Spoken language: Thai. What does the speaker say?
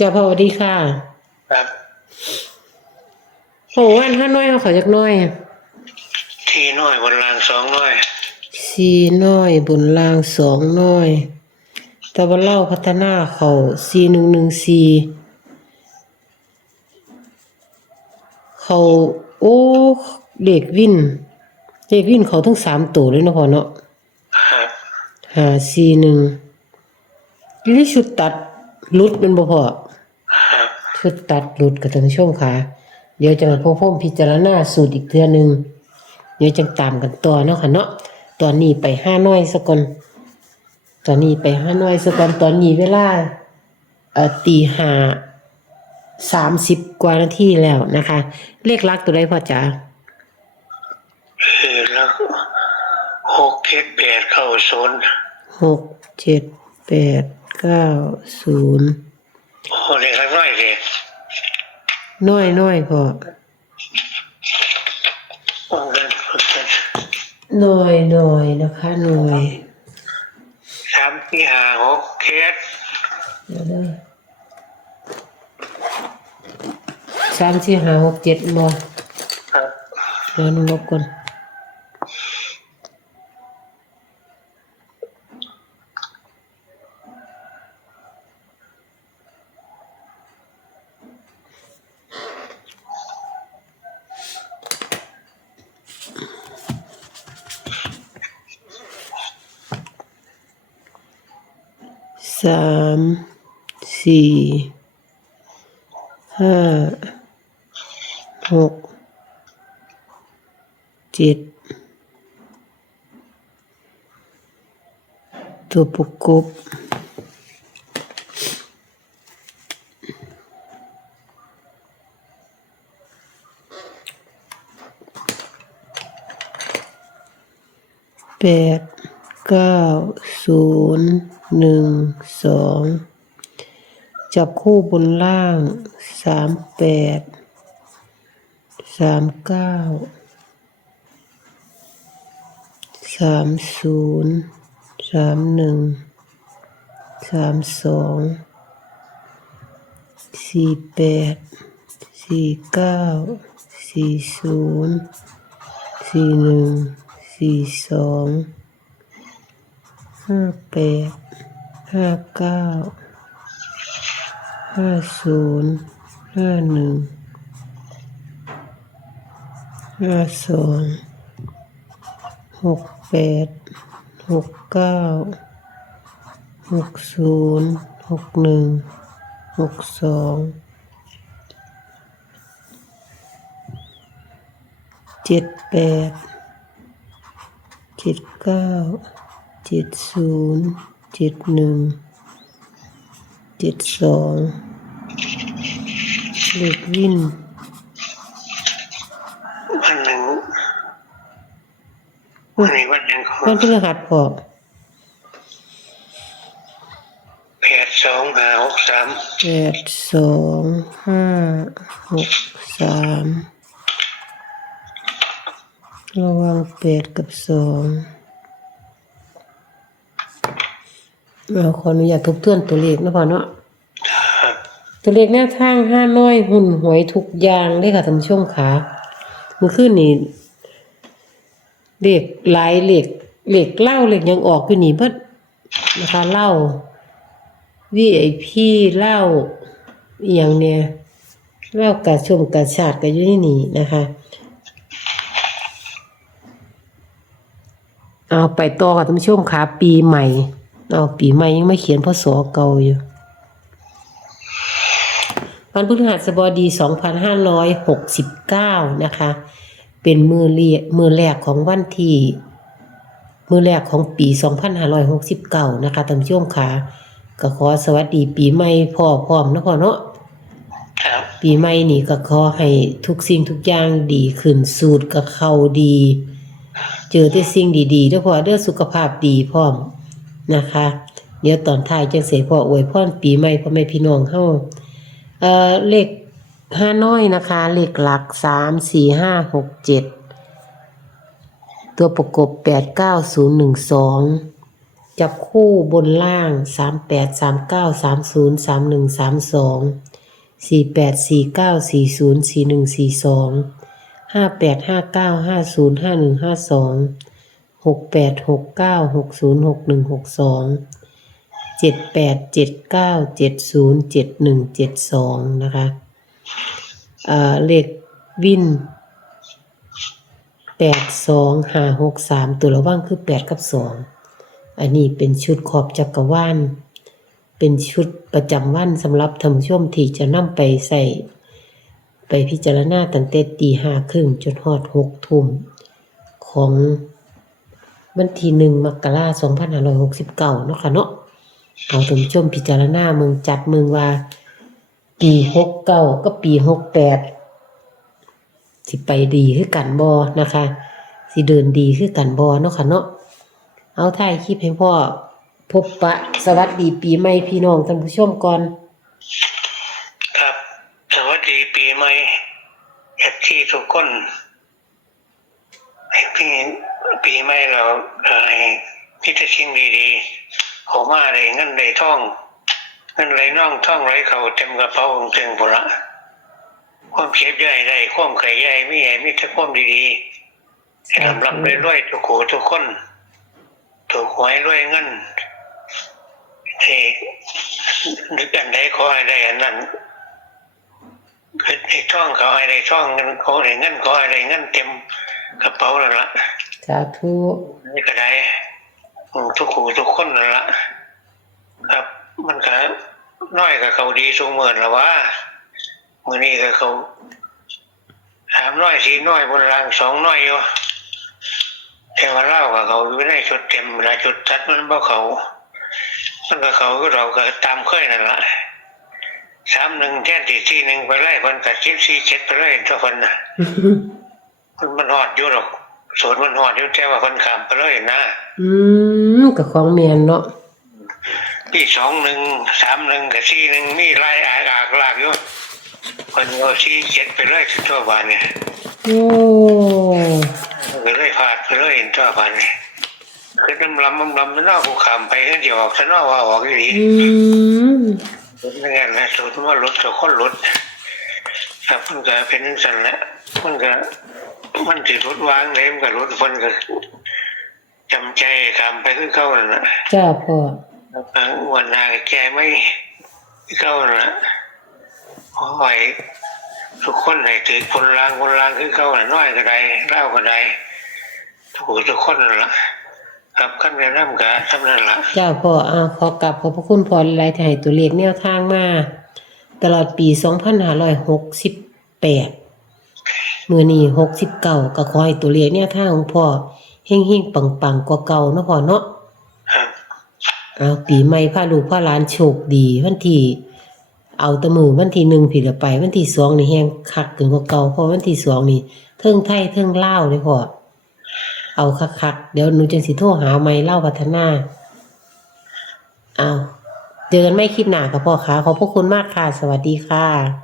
จ้าพ่อสวัสดีค่ะ ครับโหวันห้าน้อยเขาขอจักหน้อย ทีน้อยบนรางสองน้อยสี่น้อยบนรางสองน้อยแต่ว่าเล่าพัฒนาเขาสี่หนึ่งหนึ่งสี่เขาโอ้เด็กวินเด็กวินเขาทั้งสามตัวเลยเนาะพ่อเนาะครับหาสี่หนึ่งนี่ชุดตัด รุดเป็นบ่พอครับชุดตัดรุดกับท่านผู้ชมค่ะ เดี๋ยวจะมาพบพ่มพิจารณาสูตรอีกเทื่อหนึง เดี๋ยวจังตามกันต่อเนาะค่ะเนาะ ตอนนี้ไปห้าน้อยซะก่อน ตอนนี้ไปห้าน้อยซะก่อนตอนนี้เวลาเอ่อตีห้าสามสิบกว่านาทีแล้วนะคะ เลขลักตัวใดพ่อจ๋าเออแล้วหกเจ็ดแปดเข้าศูนย์หกเจ็ดแปด เก้าศูนย์โอ้เด็กน้อยเลยน้อยน้อยพ่อโอ้เงินคนเงินน้อยน้อยนะคะน้อยสามที่ห้าหกเจ็ดเดี๋ยวเด้อสามสี่ห้าหกเจ็ดบ่ครับเดี๋ยวหนูลบก่อนสามสี่ห้าหกเจ็ดตัวประกบแปด เก้าศูนย์หนึ่งสองจับคู่บนล่างสามแปดสามเก้าสามศูนย์สามหนึ่งสามสองสี่แปดสี่เก้าสี่ศูนย์สี่หนึ่งสี่สอง ห้าแปดห้าเก้าห้าศูนย์ห้าหนึ่งห้าสองหกแปดหกเก้าหกศูนย์หกหนึ่งหกสองเจ็ดแปดเจ็ดเก้า เจ็ดศูนย์เจ็ดหนึ่งเจ็ดสองเลขวิ่นวันหนึ่งวันนี้วันหนึ่งเขาวันพฤหัสพอแปดสองห้าหกสามแปดสองห้าหกสามระวังแปดกับสอง เราขออนุญาตทบทวนตัวเลขนะพ่อเนาะครับตัวเลขแนวทางห้าน้อยหุ่นหวยทุกอย่างเลยค่ะท่านผู้ชมค่ะเมื่อคืนนี้เลขหลายเลขเลขเล่าเลขยังออกอยู่นี่เบิดนะคะเล่า VIP เล่าอหย่างเนี่ยเล่ากระชมกระชาติกันอยู่ในนี่นะคะ เอาไปต่อค่ะท่านผู้ชมค่ะปีใหม่ เอาปีใหม่ยังไม่เขียนพศเก่าอยู่ วันพฤหัสบดี 2569 นะคะ เป็นมือเรียมือแรกของวันที่ มือแรกของปี 2569 นะคะท่านผู้ชมค่ะก็ขอสวัสดีปีใหม่พ่อพร้อมนะพ่อเนาะครับปีใหม่นี่ก็ขอให้ทุกสิ่งทุกอย่างดีขึ้นสูตรก็เข้าดี เจอแต่สิ่งดีๆเด้อพ่อเด้อสุขภาพดีพร้อม นะคะ เดี๋ยวตอนท้ายจังเสพออวยพรปีใหม่พ่อแม่พี่น้องเฮาเอ่อเลขห้าน้อยนะคะ เลขหลักสามสี่ห้าหกเจ็ดตัวประกบแปดเก้าศูนย์หนึ่งสองจับคู่บนล่างสามแปดสามเก้าสามศูนย์สามหนึ่งสามสองสี่แปดสี่เก้าสี่ศูนย์สี่หนึ่งสี่สองห้าแปดห้าเก้าห้าศูนย์ห้าหนึ่งห้าสอง หกแปดหกเก้าหกศูนย์หกหนึ่งหกสองเจ็ดแปดเจ็ดเก้าเจ็ดศูนย์เจ็ดหนึ่งเจ็ดสองนะคะเลขวินแปดสองห้าหกสามตัวระว่างคือแปดกับสองอันนี้เป็นชุดขอบจักรวาลเป็นชุดประจำวันสำหรับท่านผู้ชมที่จะนำไปใส่ ไปพิจารณาตั้งแต่ตีห้าครึ่งจนฮอดหกทุ่มของ วันที่หนึ่งมกราสองพันห้าร้อยหกสิบเก้าเนาะค่ะเนาะเอาท่านผู้ชมพิจารณาเมืองจัดเมืองว่า ปีหกเก้าก็ปีหกแปดสิไปดีคือกันบอนะคะ สิเดินดีคือกันบอเนาะค่ะเนาะเอาถ่ายคลิปให้พ่อพบปะสวัสดีปีใหม่พี่น้องท่านผู้ชมก่อน ครับ สวัสดีปีใหม่เอฟทีทุกคน ปีปีใหม่เราอ่อให้พิจสิ่งดีๆเขามาได้เงินได้ท่องเงินไหลน่องท่องไหลเขาเต็มกระเป๋าเต็มปุระความเพียรใหญ่ได้ความไข่ใหญ่ไม่ใหญ่มีแต่ความดีๆให้ลำลำรวยๆทุกคนทุกคนถูกหวยรวยเงินให้นึกอันใดขอให้ได้อันนั้นคือให้ท่องเขาให้ได้ท่องเงินเขาให้เงินเขาให้ได้เงินเต็ม กระเป๋าแล้วล่ะสาธุนี่ก็ได้อืมทุกคู่ทุกคนนั่นละครับ มันก็น้อยกับเขาดีสูงเหมือนละว่ามือนี้ก็เขาสามน้อยสี่น้อยบนรางสองน้อยอยู่แต่ว่าเล่ากับเขาอยู่ในชุดเต็มเวลาชุดทัดมันบ่เขามันก็เขาก็เราก็ตามเคยนั่นละสามหนึ่งแท่นที่สี่หนึ่งไปไล่คนกับชิปสี่เจ็ดไปไล่ตัวคนน่ะ มันมันหอดอยู่หรอกสวนมันหอดอยู่แต่ว่าคนขามไปเลยนะอืมกับของเมียนเนาะมีสองหนึ่งสามหนึ่งกับสี่หนึ่งมีลายอากอากลากอยู่คนเอาสี่เจ็ดไปเลยทั่วบ้านเนี่ยโอ้ก็เลยพลาดไปเลยทั่วบ้านเนี่ยคือน้ำลำน้ำลำมันนอกภูขามไปก็เดี๋ยวออกซะนอกว่าออกอยู่ดีอืมไม่งั้นนะสมมติว่ารถกับคนรถครับมันก็เป็นนั่นสั่นแหละมันก็ มันติดรถวางเลยมันก็รถคนก็จำใจขามไปขึ้นเข้านั่นแหละจ้าพ่อวันหน้าแกไม่เข้าละขอให้ทุกคนให้ถือคนลางคนลางคือเข้าน่ะน้อยก็ได้เล่าก็ได้ทุกทุกคนนั่นละครับขั้นแนะนำกะทำนั่นละจ้าพ่ออ้าวขอกลับขอบพระคุณพ่อหลายๆที่ให้ตัวเลขแนวทางมา ตลอดปี 2568 มื้อนี้69ก็ขอให้ตัวเลขแนวทางของพ่อเฮงๆปังๆกว่าเก่าเนาะพ่อเนาะครับเอาปีใหม่พาลูกพาหลานโชคดีวันที่เอาแตะมือวันที่หนึ่งผิดละไป วันที่สองนี่แฮงคักถึงกว่าเก่าเพราะวันที่สองนี่เทิงไทยเทิงลาวเลยพ่อเอาคักๆเดี๋ยวหนูจังสิโทรหาใหม่เล่าพัฒนาเอาเจอกันไม่คลิปหน้าค่ะพ่อค่ะขอบพระคุณมากค่ะ สวัสดีค่ะ